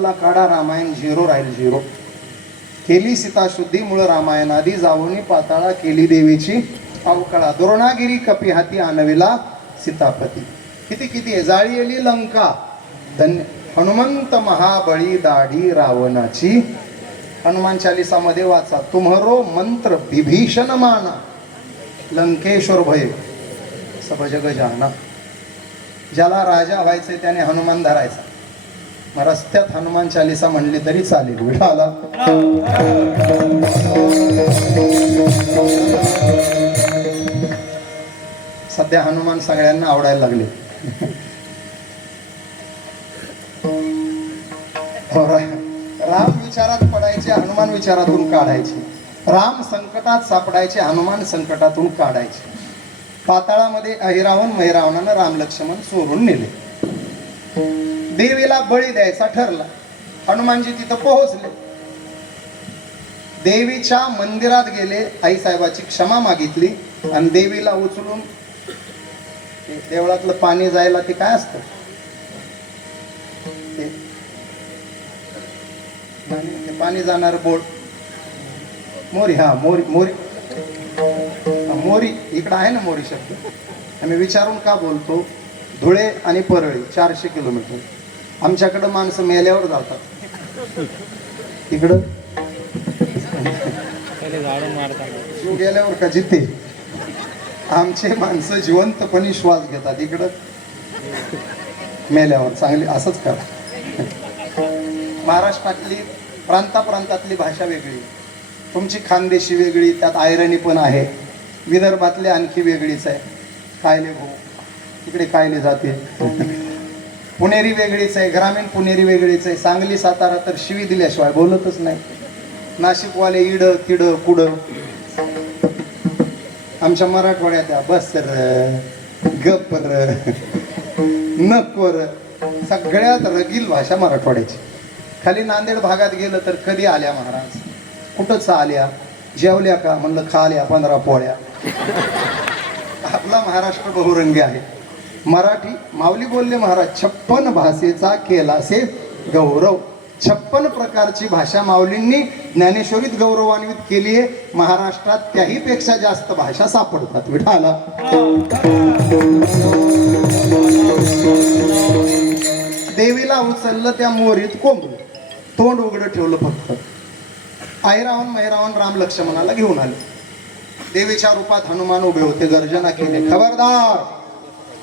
बाजूला काढा रामायण झिरो राहील झिरो. केली सीता शुद्धीमुळं रामायणादी जावणी पाताळा केली देवीची अवकळा. द्रोणागिरी कपी हाती आणविला सीतापती. किती किती? जाळी लंका. धन्य. हनुमंत महाबळी दाढी रावणाची. हनुमान चालिसामध्ये वाचा. तुम्हरो मंत्र विभीषण माना. लंकेश्वर भय. सब जग जाना ज्याला राजा व्हायचे त्याने हनुमान धरायचा. रस्त्यात हनुमान चालिसा म्हणली तरी चालेल. विठाला सध्या हनुमान सगळ्यांना आवडायला लागले. हो, राम विचारात पडायचे हनुमान विचारातून काढायचे. राम संकटात सापडायचे हनुमान संकटातून काढायचे. पाताळामध्ये अहिरावण महिरावणानं राम लक्ष्मण चोरून नेले. देवीला बळी द्यायचा ठरला. हनुमानजी तिथं पोहोचले. देवीच्या मंदिरात गेले आई साहेबाची क्षमा मागितली आणि देवीला उचलून देवळातलं पाणी जायला ते काय असतं? पाणी- जाणार बोट. मोरी हा मोरी मोरी. मोरी. इकडं आहे ना मोरी शब्द? आम्ही विचारून का बोलतो? धुळे आणि परळी चारशे किलोमीटर. आमच्याकडं माणसं मेल्यावर जातात. इकडं? जीव गेल्यावर का जिथे? आमचे माणसं जिवंतपणे श्वास घेतात. इकडं? मेल्यावर. चांगली असंच करा महाराष्ट्रातली प्रांताप्रांतातली भाषा वेगळी. तुमची खानदेशी वेगळी त्यात आयरणी पण आहे. विदर्भातली आणखी वेगळीच आहे. कायले भाऊ? तिकडे कायले जाते. पुणेरी वेगळीच आहे ग्रामीण पुणेरी वेगळीच आहे. सांगली सातारा तर शिवी दिल्याशिवाय बोलतच नाही. नाशिकवाले इड तिड कुड. आमच्या मराठवाड्यात बस र गप र नको र. सगळ्यात रगील भाषा मराठवाड्याची. खाली नांदेड भागात गेलं तर कधी आल्या महाराज? कुठंच आल्या? जेवल्या का? म्हणलं खाल्या पंधरा पोळ्या. आपला महाराष्ट्र बहुरंगी आहे. मराठी माऊली बोलले महाराज छप्पन भाषेचा केलासे गौरव. छप्पन प्रकारची भाषा माऊलींनी ज्ञानेश्वरीत गौरवान्वित केली आहे. महाराष्ट्रात त्याही पेक्षा जास्त भाषा सापडतात. विठाला. देवीला उचललं त्या मोरीत कोंबलं तोंड उघडं ठेवलं फक्त. आईरावण मैरावण राम लक्ष्मणाला घेऊन आले. देवीच्या रूपात हनुमान उभे होते गर्जना केले. खबरदार!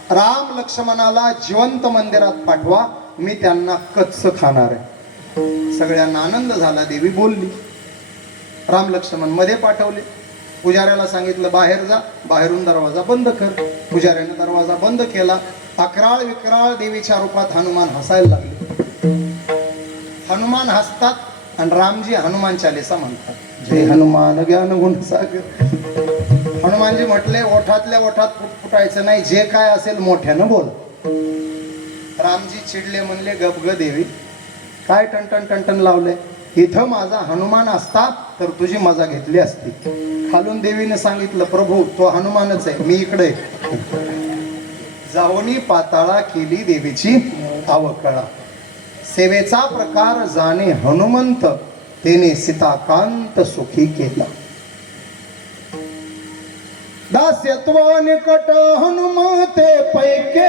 राम लक्ष्मणाला जिवंत मंदिरात पाठवा मी त्यांना कच्च खाणार आहे. सगळ्यांना आनंद झाला देवी बोलली. राम लक्ष्मणमध्ये पाठवले. पुजाऱ्याला सांगितलं बाहेर जा बाहेरून दरवाजा बंद कर. पुजाऱ्याने दरवाजा बंद केला. अकराळ विकराळ देवीच्या रूपात हनुमान हसायला लागले. हनुमान हसतात आणि रामजी हनुमान चालिसा म्हणतात. जय हनुमान ज्ञान गुण सागर. हनुमानजी म्हटले ओठातल्या ओठात फुट फुटायचं नाही जे काय असेल मोठ्यानं बोल. रामजी चिडले म्हणले गप ग देवी काय टनटन टनटन लावलंय? इथं माझा हनुमान असता तर तुझी मजा घेतली असती. खालून देवीने सांगितलं प्रभू तो हनुमानच आहे मी इकडे जाऊनी पाताळा केली देवीची आवकळा सेवेचा प्रकार जाणे हनुमंत तेने सीताकांत सुखी केला. દાસ્યત્વાન કટ હનુમતે પૈકે.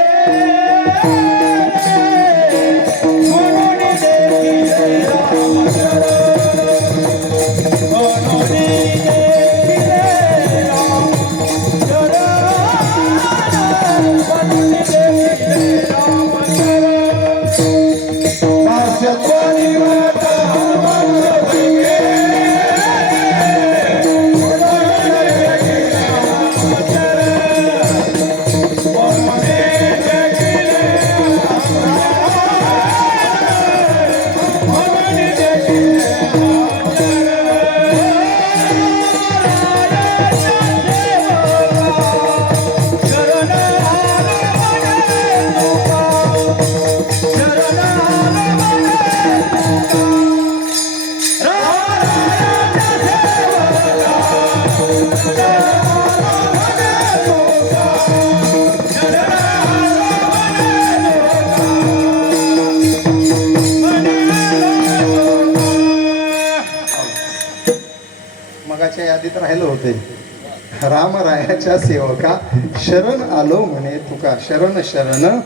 रामरायाच्या सेवका शरण आलो म्हणे तुका. शरण शरण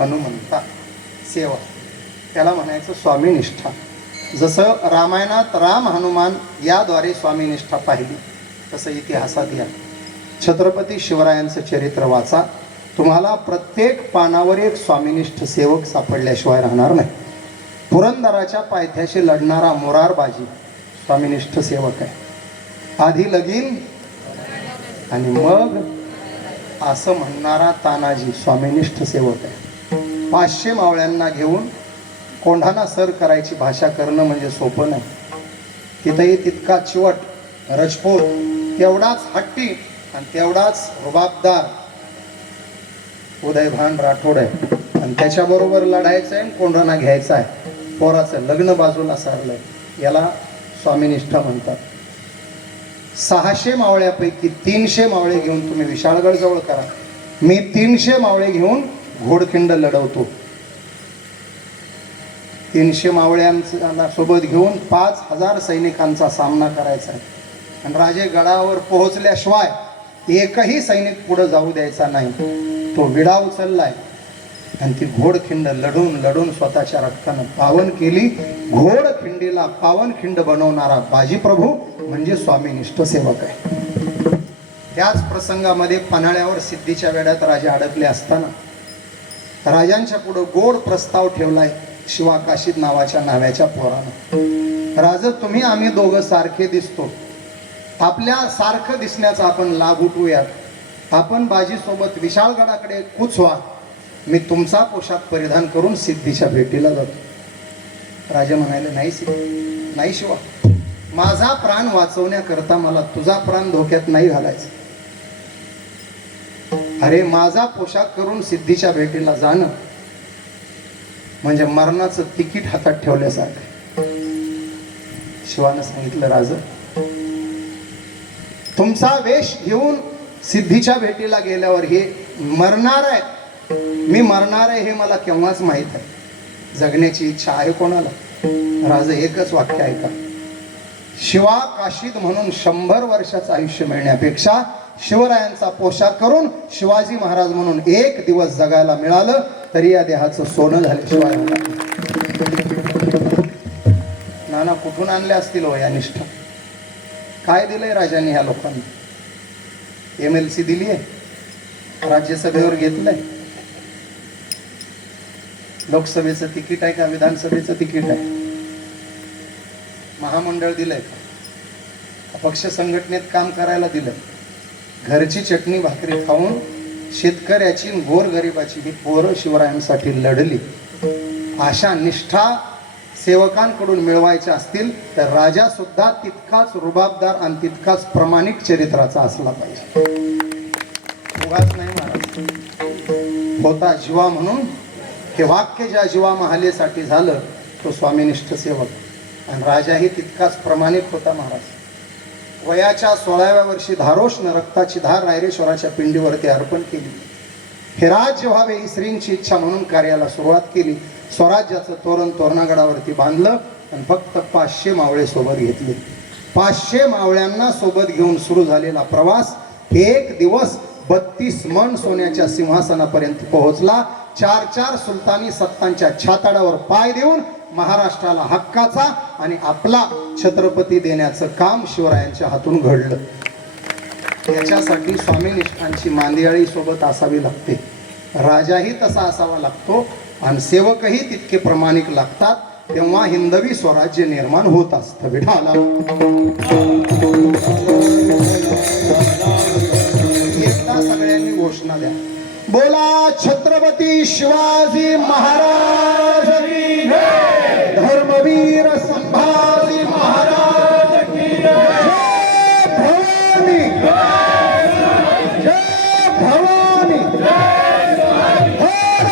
हनुमंता. सेवा त्याला म्हणायचं स्वामीनिष्ठा जसं रामायणात राम हनुमान याद्वारे स्वामीनिष्ठा पाहिली तसं इतिहासात या. छत्रपती शिवरायांचं चरित्र वाचा. तुम्हाला प्रत्येक पानावर एक स्वामीनिष्ठ सेवक सापडल्याशिवाय राहणार नाही. पुरंदराच्या पायथ्याशी लढणारा मोरारबाजी स्वामीनिष्ठ सेवक आहे. आधी लगीन आणि मग असं म्हणणारा तानाजी स्वामीनिष्ठ सेवक आहे. पाचशे मावळ्यांना घेऊन कोंढाना सर करायची भाषा करणं म्हणजे सोपं नाही. तिथंही तितका चिवट रजपूत तेवढाच हट्टी आणि तेवढाच रुबाबदार उदयभान राठोड आहे. आणि त्याच्याबरोबर लढायचं आहे आणि कोंढाणा घ्यायचा आहे. पोराचं लग्न बाजूला सारलंय. याला स्वामीनिष्ठा म्हणतात. सहाशे मावळ्यापैकी तीनशे मावळे घेऊन तुम्ही विशाळगड जवळ करा. मी तीनशे मावळे घेऊन घोडखिंड लढवतो. तीनशे मावळ्यांना सोबत घेऊन पाच हजार सैनिकांचा सामना करायचा आहे. आणि राजे गडावर पोहोचल्याशिवाय एकही सैनिक पुढे जाऊ द्यायचा नाही. तो विडा उचललाय. आणि ती घोडखिंड लढून लढून स्वतःच्या रक्तानं पावन केली. घोडखिंडीला पावनखिंड बनवणारा बाजीप्रभू म्हणजे स्वामीनिष्ठ सेवक आहे. त्याच प्रसंगामध्ये पन्हाळ्यावर सिद्धीच्या वेड्यात राजा अडकले असताना राजांच्या पुढं गोड प्रस्ताव ठेवलाय शिवाकाशीत नावाच्या नाव्याच्या पोरानं. राज तुम्ही आम्ही दोघं सारखे दिसतो. आपल्या सारखं दिसण्याचा आपण लाभ उठवूयात. आपण बाजीसोबत विशाळगडाकडे कुच व्हा. मी तुमचा पोशाख परिधान करून सिद्धीच्या भेटीला जातो. राजा म्हणाले नाही सिद्धी नाही शिवा. माझा प्राण वाचवण्याकरता मला तुझा प्राण धोक्यात नाही घालायचा. अरे माझा पोशाख करून सिद्धीच्या भेटीला जाणं म्हणजे मरणाचं तिकीट हातात ठेवल्यासारखं. शिवानं सांगितलं राज तुमचा वेश घेऊन सिद्धीच्या भेटीला गेल्यावर हे मरणार आहे मी मरणार आहे हे मला केव्हाच माहीत आहे. जगण्याची इच्छा आहे कोणाला? राज एकच वाक्य ऐका. शिवा काशीद म्हणून शंभर वर्षाचं आयुष्य मिळण्यापेक्षा शिवरायांचा पोशाख करून शिवाजी महाराज म्हणून एक दिवस जगायला मिळालं तरी या देहाचं सोनं झालं शिवाय नाना कुठून आणले असतील हो या निष्ठा? काय दिलंय राजांनी ह्या लोकांना? एम एल सी दिली आहे राज्यसभेवर घेतलंय? लोकसभेचं तिकीट आहे का? विधानसभेचं तिकीट आहे. महामंडळ दिलंय का? पक्ष संघटनेत काम करायला दिलं घरची चटणी भाकरी खाऊन शेतकऱ्याची गोर गरिबाची ही पोरं शिवरायांसाठी लढली. अशा निष्ठा सेवकांकडून मिळवायच्या असतील तर राजा सुद्धा तितकाच रुबाबदार आणि तितकाच प्रामाणिक चरित्राचा असला पाहिजे. उगाच नाही महाराज होता जीवा म्हणून हे वाक्य ज्या जीवा महालेसाठी झालं तो स्वामीनिष्ठ सेवक. आणि राजाही तितकाच प्रमाणित होता महाराज. वयाच्या सोळाव्या वर्षी धारोष्ण रक्ताची धार रायरेश्वराच्या पिंडीवरती अर्पण केली. हे राज्य व्हावे ही श्रींची इच्छा म्हणून कार्याला सुरुवात केली. स्वराज्याचं तोरण तोरणागडावरती बांधलं आणि फक्त पाचशे मावळे सोबत घेतले. पाचशे मावळ्यांना सोबत घेऊन सुरू झालेला प्रवास एक दिवस बत्तीस मन सोन्याच्या सिंहासनापर्यंत पोहोचला. चार चार सुलतानी सत्तांच्या छाताडावर पाय देऊन महाराष्ट्राला हक्काचा आणि आपला छत्रपती देण्याचं काम शिवरायांच्या हातून घडलं. याच्यासाठी स्वामीनिष्ठांची मांदियाळी सोबत असावी लागते. राजाही तसा असावा लागतो आणि सेवकही तितके प्रमाणिक लागतात. तेव्हा हिंदवी स्वराज्य निर्माण होत असतं. विठाला बोला छत्रपती शिवाजी महाराज धर्मवीर संभाजी महाराज भवानी. भवानी. हर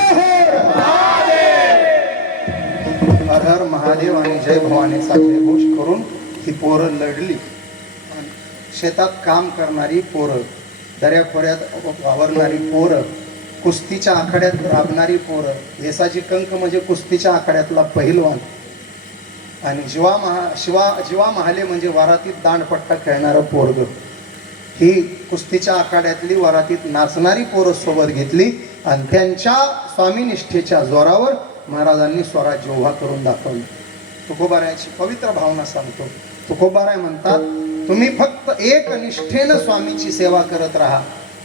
हर. महादेव आणि जय भवानीचा घोष करून ही पोरं लढली. शेतात काम करणारी पोरं दऱ्याखोऱ्यात वावरणारी पोरं कुस्तीच्या आखाड्यात राबणारी पोरं येसाजी कंक म्हणजे कुस्तीच्या आखाड्यातला पहिलवान. आणि जिवा महा शिवा जिवा महाले म्हणजे वारातीत दांडपट्टा खेळणारं पोरग. ही कुस्तीच्या आखाड्यातली वरातीत नाचणारी पोरं सोबत घेतली आणि त्यांच्या स्वामीनिष्ठेच्या जोरावर महाराजांनी स्वराज्य उभा करून दाखवलं. तुकोबारायाची पवित्र भावना सांगतो. तुकोबाराय म्हणतात तुम्ही फक्त एक निष्ठेनं स्वामीची सेवा करत राहा.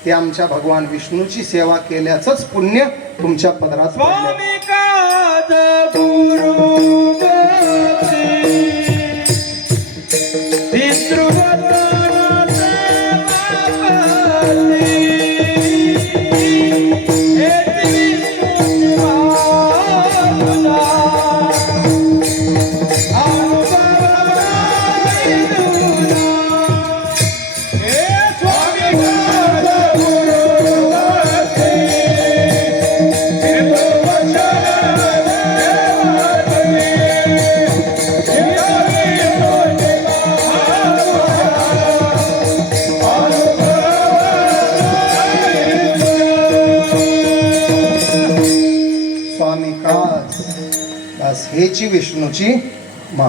ते आमच्या भगवान विष्णूची सेवा केल्याचंच पुण्य तुमच्या पदरात स्वामी का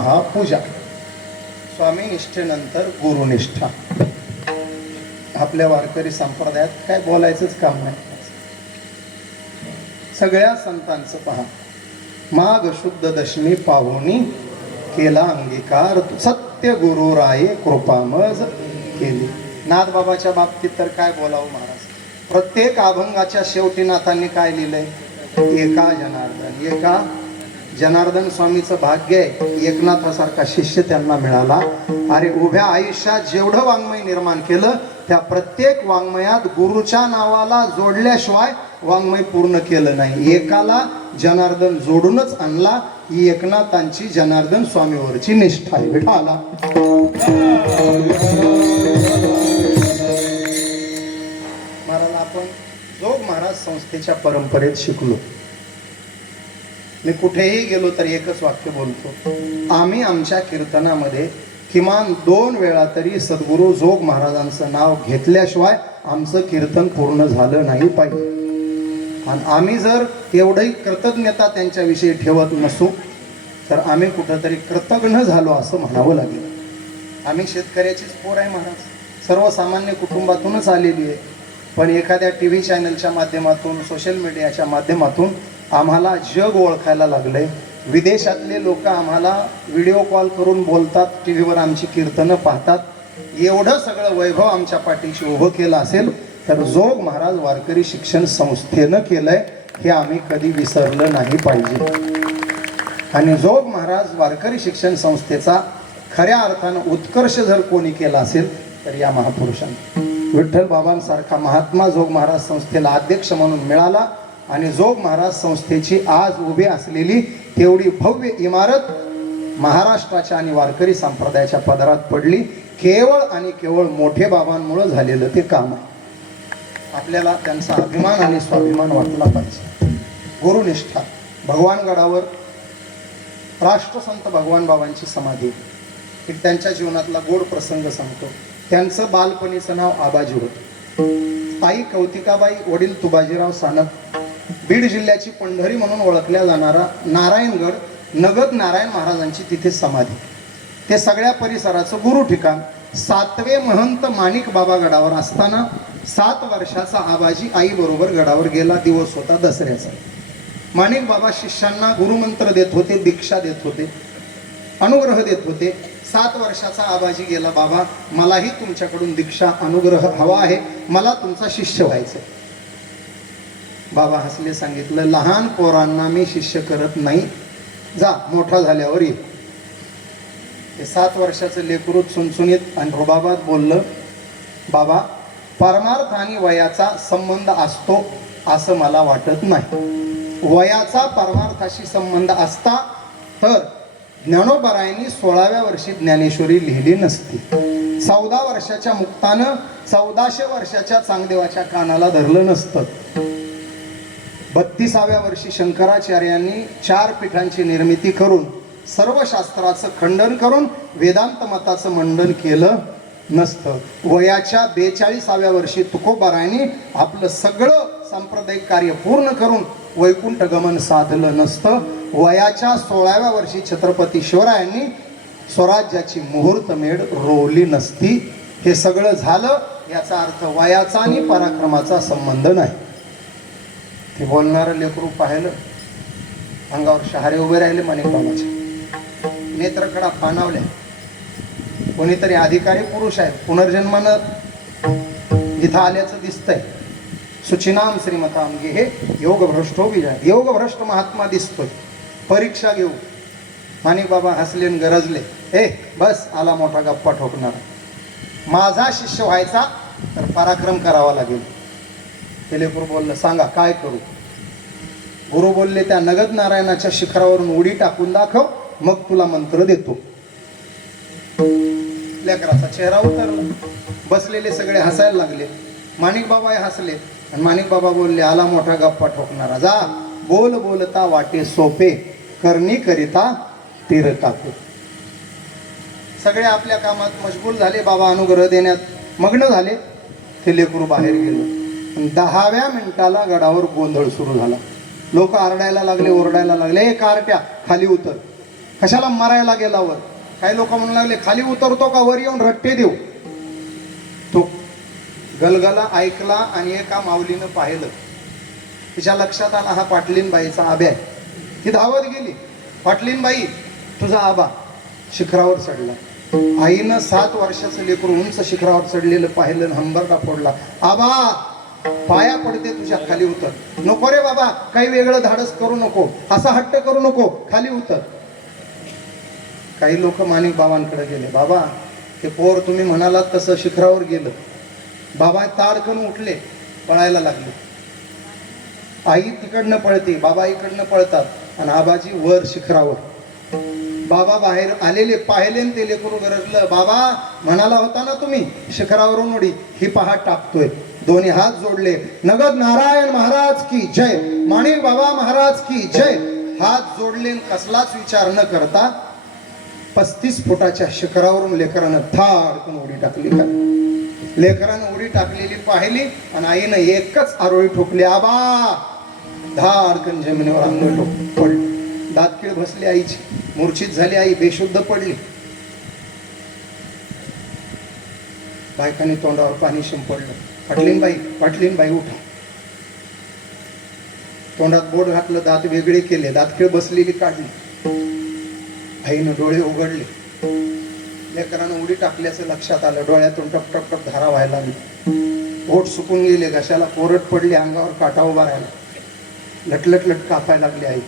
महापूजा. स्वामीनिष्ठेनंतर गुरुनिष्ठा. आपल्या वारकरी संप्रदायात काय बोलायचंच काम नाही. सगळ्या संतांचं पहा. माघ शुद्ध दशमी पाहुणी केला अंगीकार. सत्य गुरु राये कृपामज केली. नाथबाबाच्या बाबतीत तर काय बोलावं महाराज? प्रत्येक अभंगाच्या शेवटी नाथांनी काय लिहिलंय? एका जनार्दन एका जनार्दन स्वामीचं भाग्य आहे एकनाथासारखा शिष्य त्यांना मिळाला. अरे उभ्या आयुष्यात जेवढं वाङ्मय निर्माण केलं त्या प्रत्येक वाङ्मयात गुरुच्या नावाला जोडल्याशिवाय वाङ्मय पूर्ण केलं नाही. एकाला जनार्दन जोडूनच आणला. ही एकनाथांची जनार्दन स्वामीवरची निष्ठा आहे. बेटा आला. महाराज आपण जोग महाराज संस्थेच्या परंपरेत शिकलो. मी कुठेही गेलो तर एकच वाक्य बोलतो. आम्ही आमच्या कीर्तनामध्ये किमान दोन वेळा तरी सद्गुरू जोग महाराजांचं नाव घेतल्याशिवाय आमचं कीर्तन पूर्ण झालं नाही पाहिजे. आणि आम्ही जर तेवढंही कृतज्ञता त्यांच्याविषयी ठेवत नसू तर आम्ही कुठंतरी कृतज्ञ झालो असं म्हणावं लागेल. आम्ही शेतकऱ्याचीच पोर आहे महाराज. सर्वसामान्य कुटुंबातूनच आलेली आहे. पण एखाद्या टी व्ही चॅनलच्या माध्यमातून सोशल मीडियाच्या माध्यमातून आम्हाला जग ओळखायला लागलंय विदेशातले लोक आम्हाला व्हिडिओ कॉल करून बोलतात टी व्हीवर आमची कीर्तनं पाहतात. एवढं सगळं वैभव आमच्या पाठीशी उभं केलं असेल तर जोग महाराज वारकरी शिक्षण संस्थेनं केलंय हे आम्ही कधी विसरलं नाही पाहिजे. आणि जोग महाराज वारकरी शिक्षण संस्थेचा खऱ्या अर्थानं उत्कर्ष जर कोणी केला असेल तर या महापुरुषांनी. विठ्ठल बाबांसारखा महात्मा जोग महाराज संस्थेला अध्यक्ष म्हणून मिळाला. आणि जोग महाराज संस्थेची आज उभी असलेली तेवढी भव्य इमारत महाराष्ट्राच्या आणि वारकरी संप्रदायाच्या पदरात पडली. केवळ आणि केवळ मोठे बाबांमुळं झालेलं ते काम आहे. आपल्याला त्यांचा अभिमान आणि स्वाभिमान वाटला पाहिजे. गुरुनिष्ठा भगवानगडावर राष्ट्रसंत भगवान बाबांची समाधी. एक त्यांच्या जीवनातला गोड प्रसंग सांगतो. त्यांचं बालपणीचं नाव आबाजी होतं. आई कौतिकाबाई वडील तुबाजीराव सानप बीड जिल्ह्याची पंढरी म्हणून ओळखल्या जाणारा नारायणगड नगद नारायण महाराजांची तिथे समाधी. ते सगळ्या परिसराचं गुरु ठिकाण सातवे महंत माणिक बाबा गडावर असताना सात वर्षाचा आबाजी आई बरोबर गडावर गेला दिवस होता दसऱ्याचा. माणिक बाबा शिष्यांना गुरुमंत्र देत होते दीक्षा देत होते अनुग्रह देत होते. सात वर्षाचा आबाजी गेला बाबा मलाही तुमच्याकडून दीक्षा अनुग्रह हवा आहे मला तुमचा शिष्य व्हायचं बाबा हसले सांगितलं लहान पोरांना मी शिष्य करत नाही. जा मोठा झाल्यावर ये. ते सात वर्षाचं लेकरूत सुनसुनीत आणि रुबाबात बोललं बाबा परमार्थ आणि वयाचा संबंध असतो असं मला वाटत नाही. वयाचा परमार्थाशी संबंध असता तर ज्ञानोबरायांनी सोळाव्या वर्षी ज्ञानेश्वरी लिहिली नसती. चौदा वर्षाच्या मुक्तानं चौदाशे वर्षाच्या चांगदेवाच्या कानाला धरलं नसतं. बत्तीसाव्या वर्षी शंकराचार्यांनी चार पीठांची निर्मिती करून सर्व शास्त्राचं खंडन करून वेदांत मताचं मंडन केलं नसतं. वयाच्या बेचाळीसाव्या वर्षी तुकोबारायांनी आपलं सगळं सांप्रदायिक कार्य पूर्ण करून वैकुंठ गमन साधलं नसतं. वयाच्या सोळाव्या वर्षी छत्रपती शिवरायांनी स्वराज्याची मुहूर्तमेढ रोवली नसती. हे सगळं झालं याचा अर्थ वयाचा आणि पराक्रमाचा संबंध नाही. ते बोलणारं लेकरू पाहिलं अंगावर शहारे उभे राहिले माणिक बाबाचे. नेत्रकडा पाणावल्या. कोणीतरी अधिकारी पुरुष आहे पुनर्जन्मानं इथं आल्याचं दिसतंय. सुचिनाम श्रीमता अंगे हे योग भ्रष्टो विजय योग भ्रष्ट महात्मा दिसतोय. परीक्षा घेऊ. माणिक बाबा हसले आणि गरजले ए बस आला मोठा गप्पा ठोकणार. माझा शिष्य व्हायचा तर पराक्रम करावा लागेल. फिलिपूर बोललं सांगा काय करू? गुरु बोलले त्या नगद नारायणाच्या शिखरावरून उडी टाकून दाखव मग तुला मंत्र देतो. लेकराचा चेहरा उतरला. बसलेले सगळे हसायला लागले. माणिक बाबा हसले. आणि माणिक बाबा बोलले आला मोठा गप्पा ठोकणारा जा. बोल बोलता वाटे सोपे करणी करिता तीर टाके सगळे आपल्या कामात मशगूल झाले. बाबा अनुग्रह देण्यात मग्न झाले. ते लेकरू बाहेर गेलो. दहाव्या मिनिटाला गडावर गोंधळ सुरू झाला. लोक आरडायला लागले ओरडायला लागले ए कारट्या खाली उतर. कशाला मरायला गेला वर काही लोक म्हणू लागले खाली उतरतो का? वर येऊन रट्टे देऊ. तो गलगला ऐकला आणि एका माऊलीनं पाहिलं. तिच्या लक्षात आला हा पाटलीनबाईचा आब्या आहे. ती धावत गेली. पाटलीनबाई तुझा आबा शिखरावर चढला. आईनं सात वर्षाचं लेकरू उंच शिखरावर चढलेलं पाहिलं हंबरडा फोडला. आबा पाया पडते तुझ्या खाली उतर. नको रे बाबा काही वेगळं धाडस करू नको. असा हट्ट करू नको खाली उतर. काही लोक माणिक बाबांकडे गेले. बाबा ते पोर तुम्ही म्हणालात तसं शिखरावर गेलं. बाबा ताडकन उठले पळायला लागले. आई तिकडनं पळते बाबा इकडनं पळतात आणि आबाजी वर शिखरावर. बाबा बाहेर आलेले पाहिले ते लेकरू गरजलं. बाबा म्हणाला होता ना तुम्ही शिखरावरून उडी. ही पहाट टाकतोय. दोन्ही हात जोडले. नगद नारायण महाराज की जय. माणिक बाबा महाराज की जय. हात जोडले कसलाच विचार न करता पस्तीस फुटाच्या शिखरावरून लेकरानं धाडकन उडी टाकली. लेकरानं उडी टाकलेली पाहिली आणि आईनं एकच आरोळी ठोकली आबा! धाडकन जमिनीवर अंग ठोक पडली. दातकीळ बसली आईची. मूर्छित झाली आई बेशुद्ध पडली. बायकांनी तोंडावर पाणी शिंपडलं. पाटलीन बाई उठा. तोंडात बोट घातलं दात वेगळे केले दातखिळ बसलेली काढली. आईनं डोळे उघडले. लेकरानं उडी टाकली असं लक्षात आलं. डोळ्यातून टप टप टप धारा व्हायला लागली. बोट सुकून गेले घशाला कोरट पडली अंगावर काटा उभा राहिला. लटलट लट कापायला लागली आई.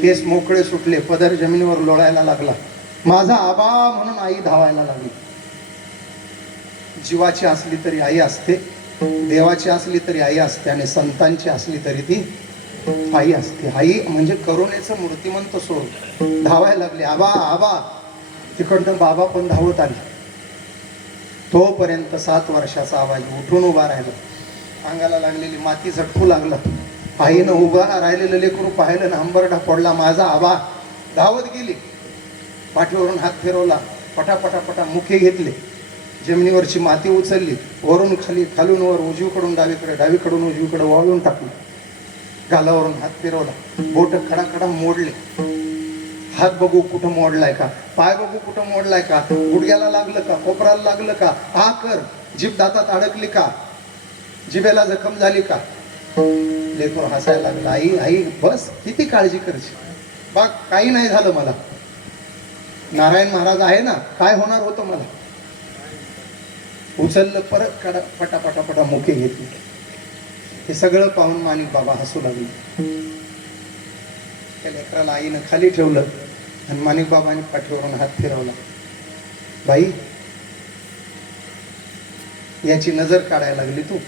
केस मोकळे सुटले पदर जमिनीवर लोळायला लागला. माझा आबा म्हणून आई धावायला लागली. जीवाची असली तरी आई असते. देवाची असली तरी आई असते आणि संतांची असली तरी ती आई असते. आई म्हणजे करुणेचं मूर्तिमंत स्वरूप. धावायला लागले आबा आबा. तिकडनं बाबा पण धावत आले. तोपर्यंत सात वर्षाचा आवाज उठून उभा राहिला. अंगाला लागलेली माती झटकू लागला. आईनं उभा राहिलेलं लेकरू पाहिलं ना अंबरडा पडला माझा आबा. धावत गेली. पाठीवरून हात फिरवला. पटापटापटा मुखे घेतले. जमिनीवरची माती उचलली वरून खाली खालून वर उजवीकडून डावीकडे डावीकडून उजवीकडे वळून टाकली. गालावरून हात फिरवला. बोट खडा खडा मोडले. हात बघू कुठं मोडलाय का? पाय बघू कुठं मोडलाय का? गुडघ्याला लागलं का? कोपराला लागलं का? हा कर. जीभ दातात अडकली का? जिभेला जखम झाली का? लेकर हसायला लागला आई आई बस किती काळजी करशी बाग काही नाही झालं मला. नारायण महाराज आहे ना? काय होणार होतं मला? उचललं परत कडा पटापटापटा मुके घेतली. हे सगळं पाहून माणिक बाबा हसू लागले. त्या लेकराला आईनं खाली ठेवलं आणि माणिक बाबाने पाठीवरून हात फिरवला. बाई याची नजर काढायला लागली तू.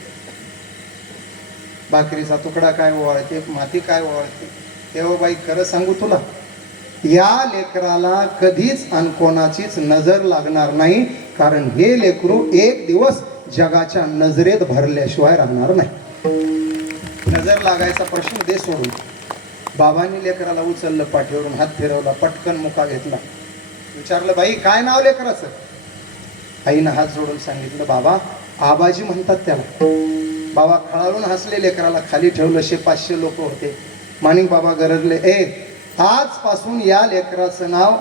भाकरीचा तुकडा काय ओवाळते माती काय ओवाळते? तेव्हा बाई खरं सांगू तुला या लेकराला कधीच अनकोणाचीच नजर लागणार नाही कारण हे लेकरू एक दिवस जगाच्या नजरेत भरल्याशिवाय राहणार नाही. नजर लागायचा प्रश्न दे सोडून. बाबांनी लेकराला उचललं पाठीवरून हात फिरवला पटकन मुका घेतला. विचारलं बाई काय नाव लेकराचं? आईनं हात जोडून सांगितलं बाबा आबाजी म्हणतात त्याला. बाबा खळाळून हसले लेकराला खाली ठेवलं शे पाचशे लोक होते. माणिक बाबा गरजले ए आजपासून या लेकराचं नाव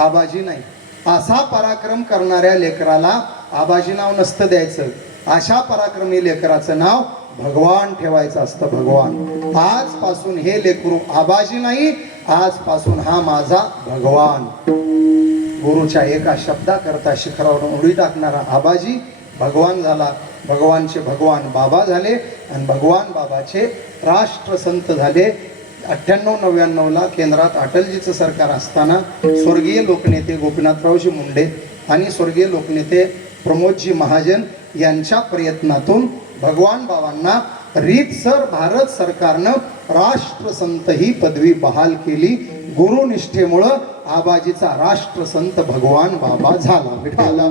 आबाजी नाही. असा पराक्रम करणाऱ्या लेकराला आबाजी नाव नसतं द्यायचं. अशा पराक्रमी लेकराचं नाव भगवान ठेवायचं असतं भगवान. आजपासून हे लेकरू आबाजी नाही आजपासून हा माझा भगवान. गुरुच्या एका शब्दाकरता शिखरावरून उडी टाकणारा आबाजी भगवान झाला. भगवानचे भगवान बाबा झाले आणि भगवान बाबाचे राष्ट्रसंत झाले. अठ्ठ्याण्णव नव्याण्णवला केंद्रात अटलजीचं सरकार असताना स्वर्गीय लोकनेते गोपीनाथरावजी मुंडे आणि स्वर्गीय लोकनेते प्रमोदजी महाजन यांच्या प्रयत्नातून भगवान बाबांना रीतसर भारत सरकारनं राष्ट्रसंत ही पदवी बहाल केली. गुरुनिष्ठेमुळं आबाजीचा राष्ट्रसंत भगवान बाबा झाला. विठाला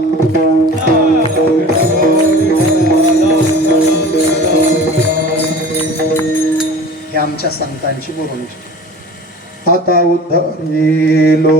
आमच्या संतांची गुरुनिष्ठा आता उद्धरिलो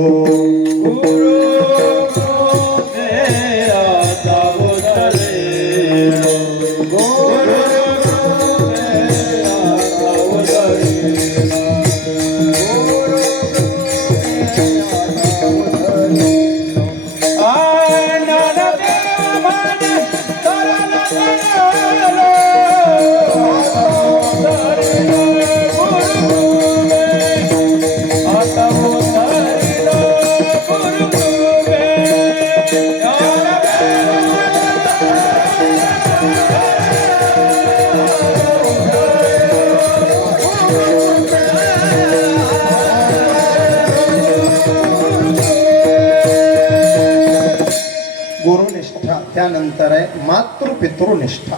त्यानंतर आहे मातृपितृनिष्ठा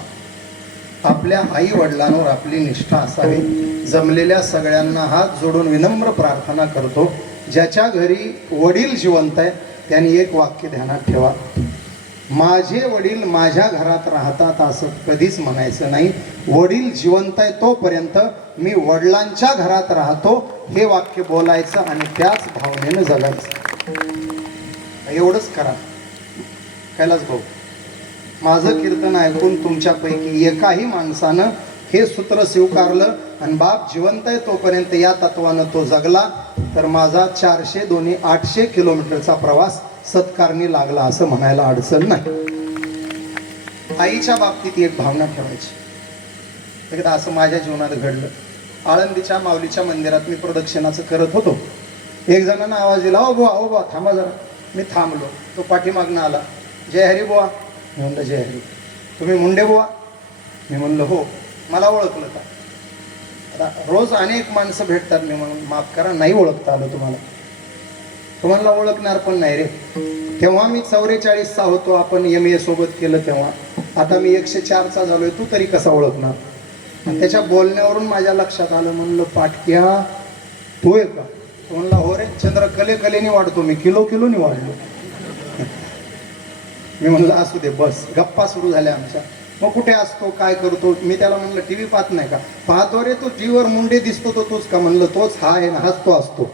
आपल्या आई वडिलांवर आपली निष्ठा असावी. जमलेल्या सगळ्यांना हात जोडून विनम्र प्रार्थना करतो. ज्याच्या घरी वडील जिवंत आहे त्यांनी एक वाक्य ध्यानात ठेवा. माझे वडील माझ्या घरात राहतात असं कधीच म्हणायचं नाही. वडील जिवंत आहे तोपर्यंत मी वडिलांच्या घरात राहतो हे वाक्य बोलायचं आणि त्याच भावनेनं जगायचं. एवढंच करा. कैलास भाऊ. माझं कीर्तन ऐकून तुमच्यापैकी एकाही माणसानं हे सूत्र स्वीकारलं आणि बाप जिवंत आहे तोपर्यंत या तत्वानं तो जगला तर माझा चारशे दोन्ही आठशे किलोमीटरचा प्रवास सत्कारणी लागला असं म्हणायला अडचण नाही. आईच्या बाबतीत एक भावना ठेवायची. एकदा असं माझ्या जीवनात घडलं. आळंदीच्या माऊलीच्या मंदिरात मी प्रदक्षिणाचं करत होतो. एक जणांना आवाज दिला ओ बुवा ओ बुवा थांबा जरा. मी थांबलो. तो पाठीमागनं आला. जय हरी बुवा. मी म्हणलं जय हरी. तुम्ही मुंडे बुवा. मी म्हणलं हो. मला ओळखलं का? आता रोज अनेक माणसं भेटतात. मी म्हणून माफ करा नाही ओळखता आलं तुम्हाला. तुम्हाला ओळखणार पण नाही रे. तेव्हा मी चौवेचाळीसचा होतो आपण एम ए सोबत केलं तेव्हा. आता मी एकशे चारचा झालोय तू तरी कसा ओळखणार? त्याच्या बोलण्यावरून माझ्या लक्षात आलं म्हणलं पाटक्या तू आहे का म्हणला हो रे चंद्र कले कलेने वाढतो मी किलो किलोने वाढलो. मी म्हणलं असू दे बस. गप्पा सुरू झाल्या आमच्या. मग कुठे असतो काय करतो? मी त्याला म्हणलं टी व्ही पाहत नाही का? पाहतो रे तो जीवर मुंडे दिसतो तो तोच का? म्हणलं तोच हा आहे ना हाच तो असतो.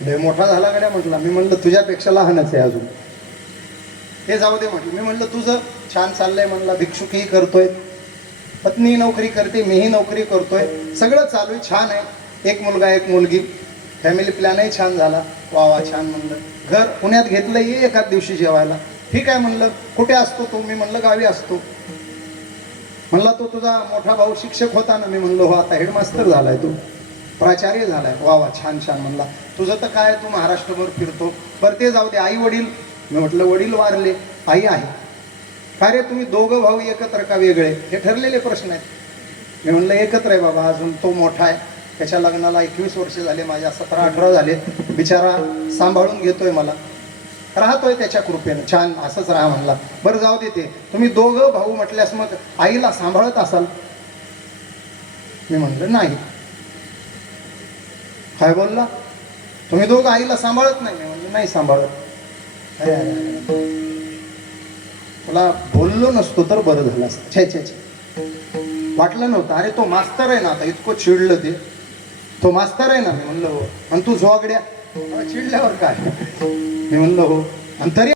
लय मोठा झाला गड्या म्हटला. मी म्हणलं तुझ्यापेक्षा लहानच आहे अजून. हे जाऊ दे म्हटलं. मी म्हणलं तुझं छान चाललंय म्हणलं. भिक्षुकही करतोय. पत्नी नोकरी करते मीही नोकरी करतोय. सगळं चालू आहे छान आहे. एक मुलगा एक मुलगी. फॅमिली प्लॅनही छान झाला. वा वा छान म्हणलं. घर पुण्यात घेतलं ये एकाच दिवशी जेवायला. ठीक आहे म्हणलं. कुठे असतो तो? मी म्हणलं गावी असतो. म्हणला तो तुझा मोठा भाऊ शिक्षक होता ना. मी म्हणलो हो आता हेडमास्तर झालाय तू. प्राचार्य झालाय. वा वा छान छान म्हणला. तुझं तर काय? तू महाराष्ट्रभर फिरतो. बरं ते जाऊ दे. आई वडील. मी म्हटलं वडील वारले. आई आहे. काय रे? तुम्ही दोघं भाऊ एकत्र का वेगळे? हे ठरलेले प्रश्न आहेत. मी म्हणलं एकत्र आहे बाबा. अजून तो मोठा आहे. त्याच्या लग्नाला एकवीस वर्ष झाले. माझ्या सतरा अठरा झाले. बिचारा सांभाळून घेतोय मला. राहतोय त्याच्या कृपेनं. छान असंच राहा म्हणला. बरं जाऊ दे ते. तुम्ही दोघं भाऊ म्हटल्यास मग आईला सांभाळत असाल. मी म्हणलं नाही. काय बोलला? तुम्ही दोघं आईला सांभाळत नाही. मी म्हणलं नाही सांभाळत. तुला बोललो नसतो तर बरं झालं असतं. छे छे छे. वाटलं नव्हतं. अरे तो मास्तर आहे ना आता. इतकं चिडलं ते. तो मास्तर आहे ना मी म्हणलं हो. आणि तू झोगड्या. चिडल्यावर काय? मी म्हणलो हो. आणि तरी